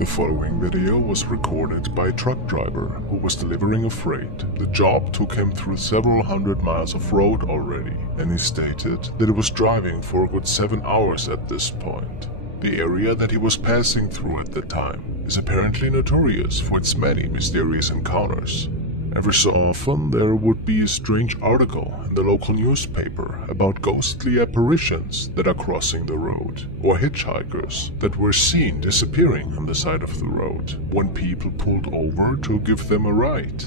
The following video was recorded by a truck driver who was delivering a freight. The job took him through several hundred miles of road already, and he stated that he was driving for a good 7 hours at this point. The area that he was passing through at the time is apparently notorious for its many mysterious encounters. Every so often there would be a strange article in the local newspaper about ghostly apparitions that are crossing the road, or hitchhikers that were seen disappearing on the side of the road when people pulled over to give them a ride.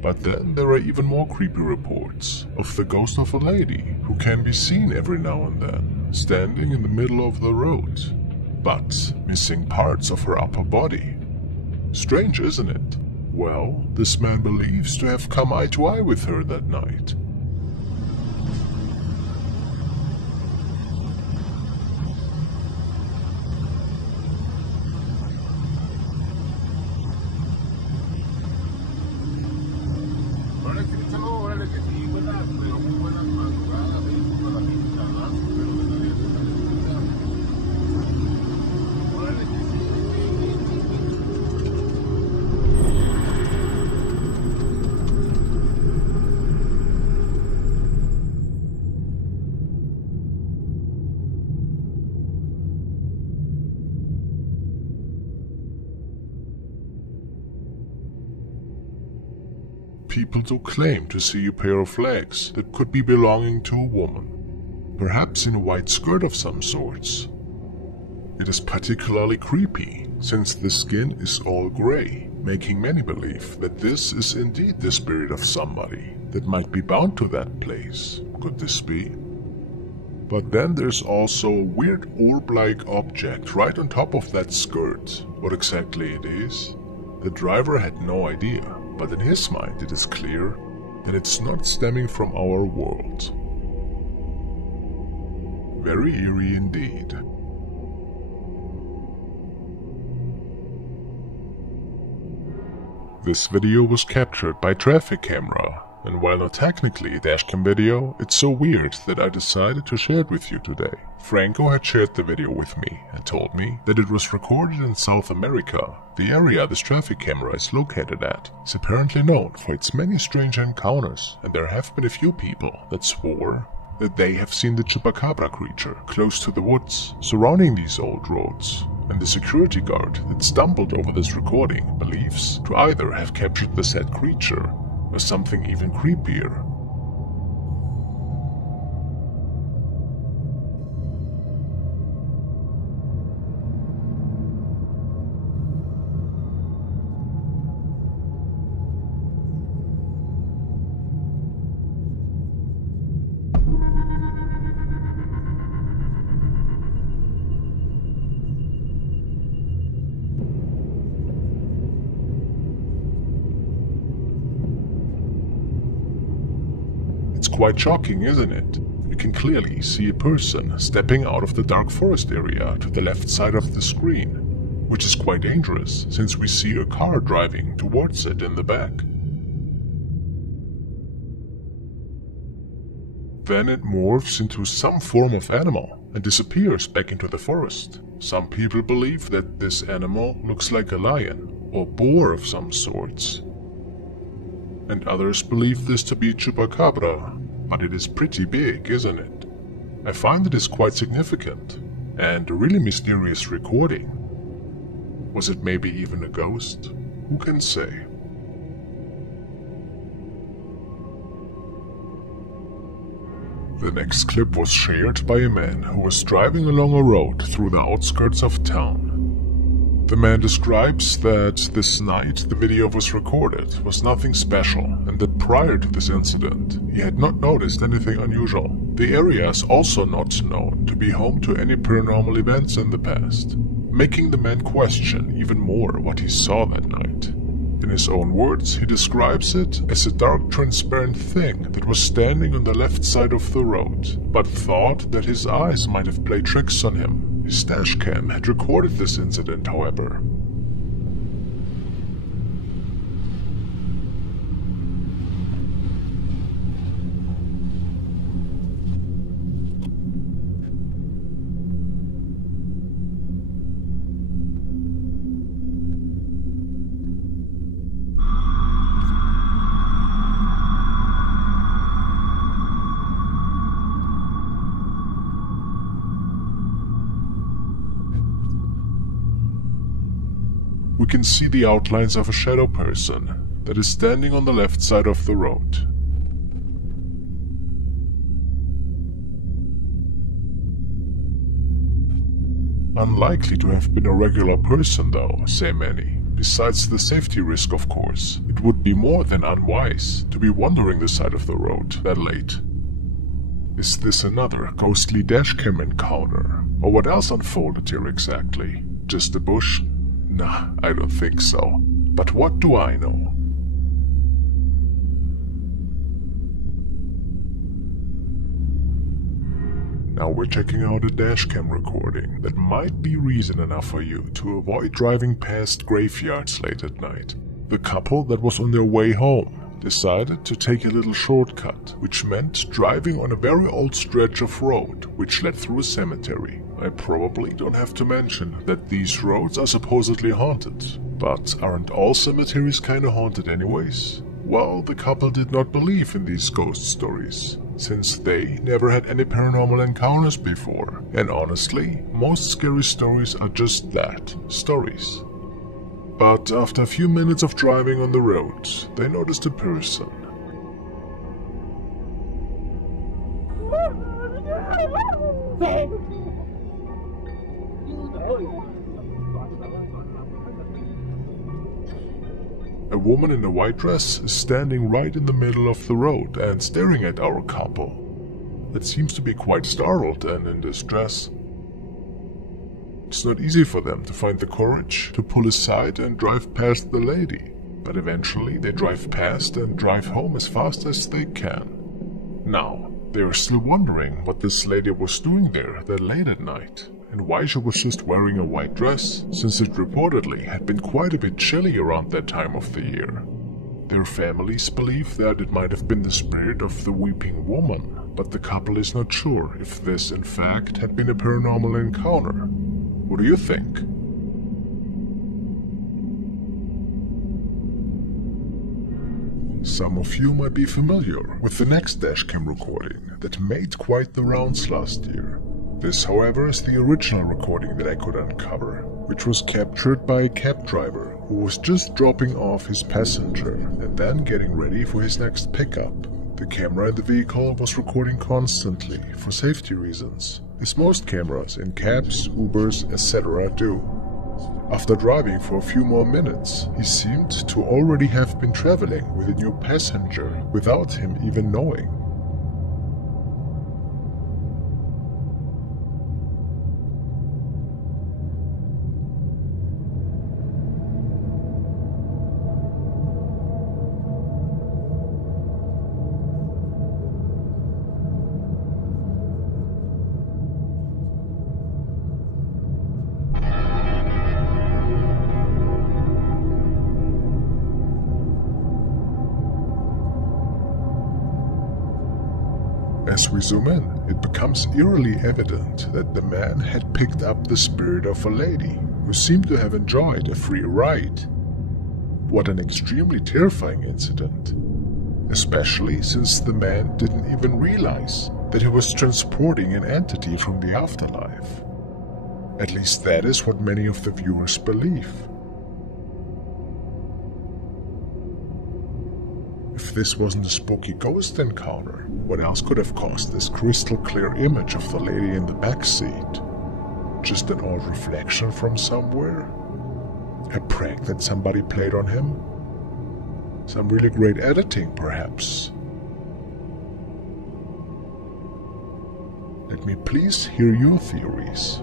But then there are even more creepy reports of the ghost of a lady who can be seen every now and then, standing in the middle of the road, but missing parts of her upper body. Strange, isn't it? Well, this man believes to have come eye to eye with her that night. People do claim to see a pair of legs that could be belonging to a woman, perhaps in a white skirt of some sorts. It is particularly creepy, since the skin is all grey, making many believe that this is indeed the spirit of somebody that might be bound to that place. Could this be? But then there's also a weird orb-like object right on top of that skirt. What exactly it is? The driver had no idea. But in his mind it is clear that it's not stemming from our world. Very eerie indeed. This video was captured by traffic camera, and while not technically a dashcam video, it's so weird that I decided to share it with you today. Franco had shared the video with me and told me that it was recorded in South America. The area this traffic camera is located at is apparently known for its many strange encounters, and there have been a few people that swore that they have seen the chupacabra creature close to the woods surrounding these old roads. And the security guard that stumbled over this recording believes to either have captured the said creature or something even creepier. It's quite shocking, isn't it? You can clearly see a person stepping out of the dark forest area to the left side of the screen, which is quite dangerous since we see a car driving towards it in the back. Then it morphs into some form of animal and disappears back into the forest. Some people believe that this animal looks like a lion or boar of some sorts. And others believe this to be chupacabra, but it is pretty big, isn't it? I find it is quite significant, and a really mysterious recording. Was it maybe even a ghost? Who can say? The next clip was shared by a man who was driving along a road through the outskirts of town. The man describes that this night the video was recorded was nothing special, and that prior to this incident he had not noticed anything unusual. The area is also not known to be home to any paranormal events in the past, making the man question even more what he saw that night. In his own words, he describes it as a dark transparent thing that was standing on the left side of the road, but thought that his eyes might have played tricks on him. His dashcam had recorded this incident, however. we can see the outlines of a shadow person that is standing on the left side of the road. Unlikely to have been a regular person though, say many. Besides the safety risk, of course, it would be more than unwise to be wandering the side of the road that late. Is this another ghostly dashcam encounter? Or what else unfolded here exactly? Just a bush? Nah, I don't think so. But what do I know? Now we're checking out a dashcam recording that might be reason enough for you to avoid driving past graveyards late at night. The couple that was on their way home decided to take a little shortcut, which meant driving on a very old stretch of road which led through a cemetery. I probably don't have to mention that these roads are supposedly haunted, but aren't all cemeteries kinda haunted anyways? Well, the couple did not believe in these ghost stories, since they never had any paranormal encounters before, and honestly, most scary stories are just that, stories. But after a few minutes of driving on the road, they noticed a person. A woman in a white dress is standing right in the middle of the road and staring at our couple. It seems to be quite startled and in distress. It's not easy for them to find the courage to pull aside and drive past the lady, but eventually they drive past and drive home as fast as they can. Now, they are still wondering what this lady was doing there that late at night, and why she was just wearing a white dress, since it reportedly had been quite a bit chilly around that time of the year. Their families believe that it might have been the spirit of the weeping woman, but the couple is not sure if this in fact had been a paranormal encounter. What do you think? Some of you might be familiar with the next dashcam recording that made quite the rounds last year. This, however, is the original recording that I could uncover, which was captured by a cab driver who was just dropping off his passenger and then getting ready for his next pickup. The camera in the vehicle was recording constantly for safety reasons, as most cameras in cabs, Ubers, etc. do. After driving for a few more minutes, he seemed to already have been traveling with a new passenger without him even knowing. As we zoom in, it becomes eerily evident that the man had picked up the spirit of a lady who seemed to have enjoyed a free ride. What an extremely terrifying incident, especially since the man didn't even realize that he was transporting an entity from the afterlife. At least that is what many of the viewers believe. If this wasn't a spooky ghost encounter, what else could have caused this crystal clear image of the lady in the back seat? Just an old reflection from somewhere? A prank that somebody played on him? Some really great editing, perhaps? Let me please hear your theories.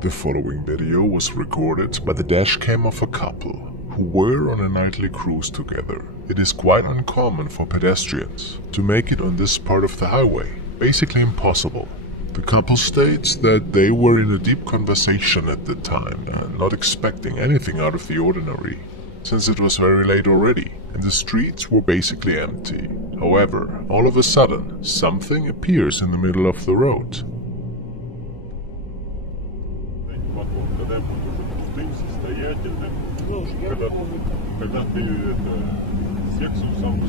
The following video was recorded by the dashcam of a couple who were on a nightly cruise together. It is quite uncommon for pedestrians to make it on this part of the highway, basically impossible. The couple states that they were in a deep conversation at the time, not expecting anything out of the ordinary, since it was very late already and the streets were basically empty. However, all of a sudden, something appears in the middle of the road. Когда ты секцию сам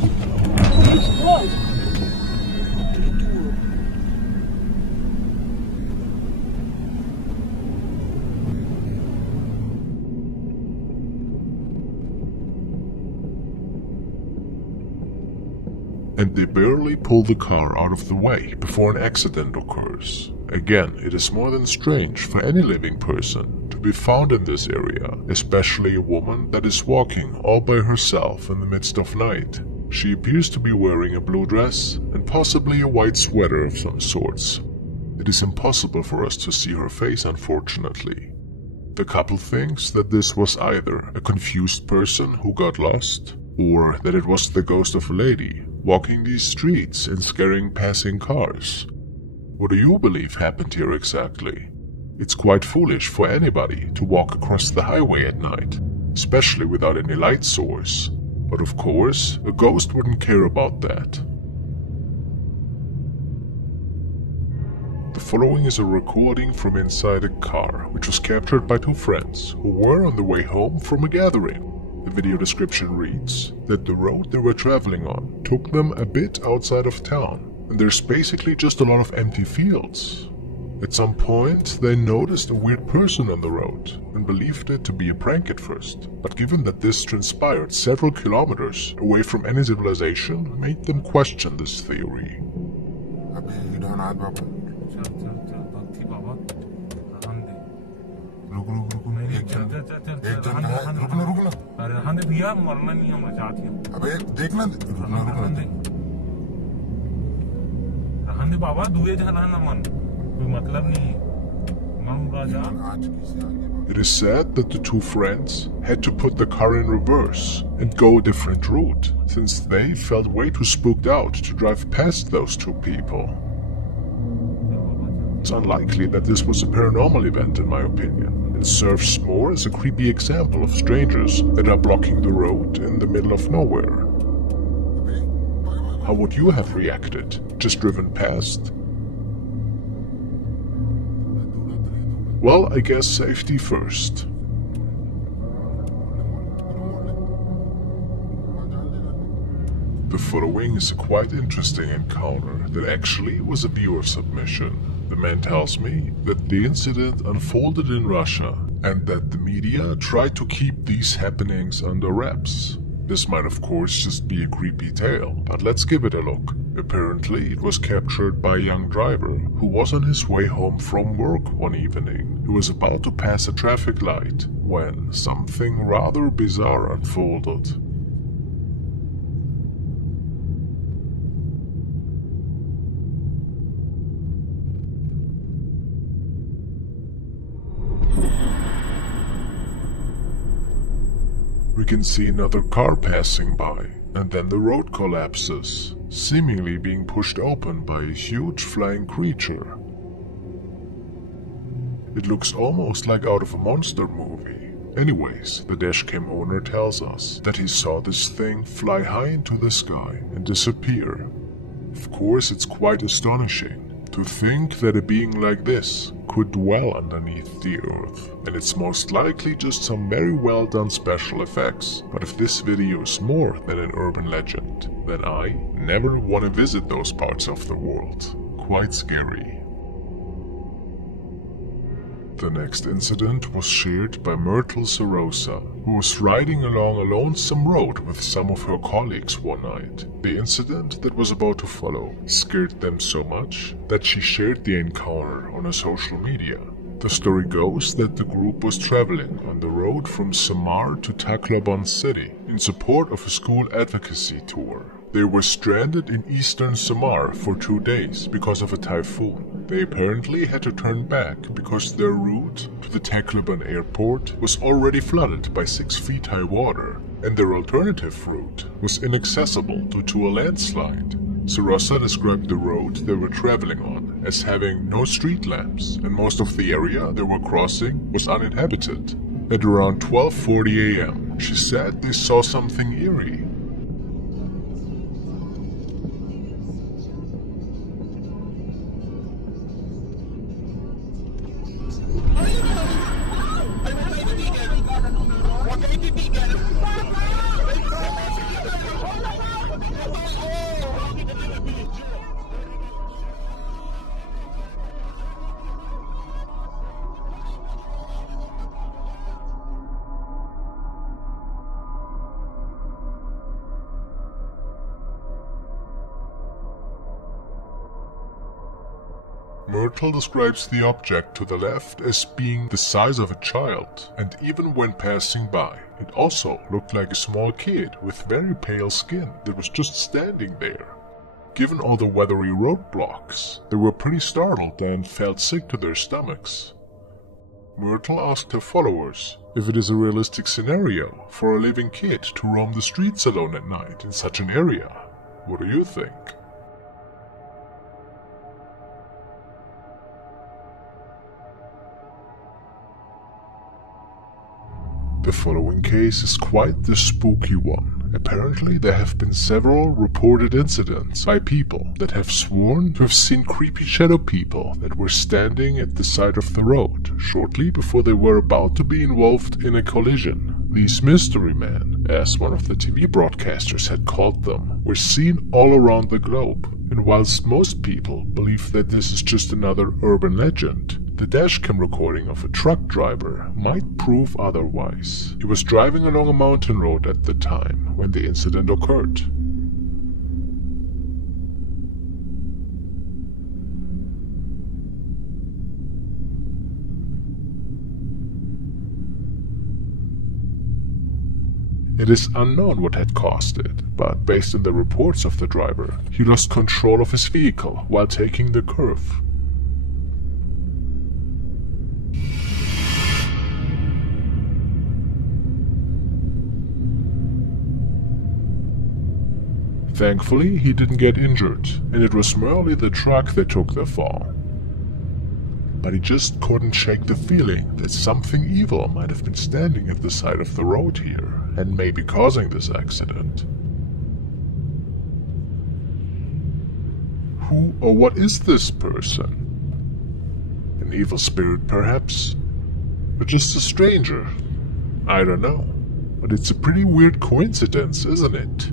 and they barely pull the car out of the way before an accident occurs. Again, it is more than strange for any living person to be found in this area, especially a woman that is walking all by herself in the midst of night. She appears to be wearing a blue dress and possibly a white sweater of some sorts. It is impossible for us to see her face, unfortunately. The couple thinks that this was either a confused person who got lost, or that it was the ghost of a lady walking these streets and scaring passing cars. What do you believe happened here exactly? It's quite foolish for anybody to walk across the highway at night, especially without any light source. But of course, a ghost wouldn't care about that. The following is a recording from inside a car, which was captured by two friends who were on the way home from a gathering. The video description reads that the road they were traveling on took them a bit outside of town, and there's basically just a lot of empty fields. At some point, they noticed a weird person on the road and believed it to be a prank at first, but given that this transpired several kilometers away from any civilization, made them question this theory. It is said that the two friends had to put the car in reverse and go a different route, since they felt way too spooked out to drive past those two people. It's unlikely that this was a paranormal event in my opinion. It serves more as a creepy example of strangers that are blocking the road in the middle of nowhere. How would you have reacted? Just driven past? Well, I guess safety first. The following is a quite interesting encounter that actually was a viewer submission. The man tells me that the incident unfolded in Russia and that the media tried to keep these happenings under wraps. This might of course just be a creepy tale, but let's give it a look. Apparently it was captured by a young driver who was on his way home from work one evening. He was about to pass a traffic light when something rather bizarre unfolded. We can see another car passing by, and then the road collapses, seemingly being pushed open by a huge flying creature. It looks almost like out of a monster movie. Anyways, the dashcam owner tells us that he saw this thing fly high into the sky and disappear. Of course, it's quite astonishing to think that a being like this could dwell underneath the earth, and it's most likely just some very well done special effects. But if this video is more than an urban legend, then I never want to visit those parts of the world. Quite scary. The next incident was shared by Myrtle Sarosa, who was riding along a lonesome road with some of her colleagues one night. The incident that was about to follow scared them so much that she shared the encounter on her social media. The story goes that the group was traveling on the road from Samar to Tacloban City in support of a school advocacy tour. They were stranded in eastern Samar for 2 days because of a typhoon. They apparently had to turn back because their route to the Tacloban airport was already flooded by 6 feet high water, and their alternative route was inaccessible due to a landslide. Sarosa described the road they were traveling on as having no street lamps, and most of the area they were crossing was uninhabited. At around 12:40 a.m., she said they saw something eerie. Myrtle describes the object to the left as being the size of a child, and even when passing by, it also looked like a small kid with very pale skin that was just standing there. Given all the weathery roadblocks, they were pretty startled and felt sick to their stomachs. Myrtle asked her followers if it is a realistic scenario for a living kid to roam the streets alone at night in such an area. What do you think? The following case is quite the spooky one. Apparently there have been several reported incidents by people that have sworn to have seen creepy shadow people that were standing at the side of the road shortly before they were about to be involved in a collision. These mystery men, as one of the TV broadcasters had called them, were seen all around the globe, and whilst most people believe that this is just another urban legend, the dashcam recording of a truck driver might prove otherwise. He was driving along a mountain road at the time when the incident occurred. It is unknown what had caused it, but based on the reports of the driver, he lost control of his vehicle while taking the curve. Thankfully, he didn't get injured, and it was merely the truck that took the fall. But he just couldn't shake the feeling that something evil might have been standing at the side of the road here, and maybe causing this accident. Who or what is this person? An evil spirit, perhaps? Or just a stranger? I don't know. But it's a pretty weird coincidence, isn't it?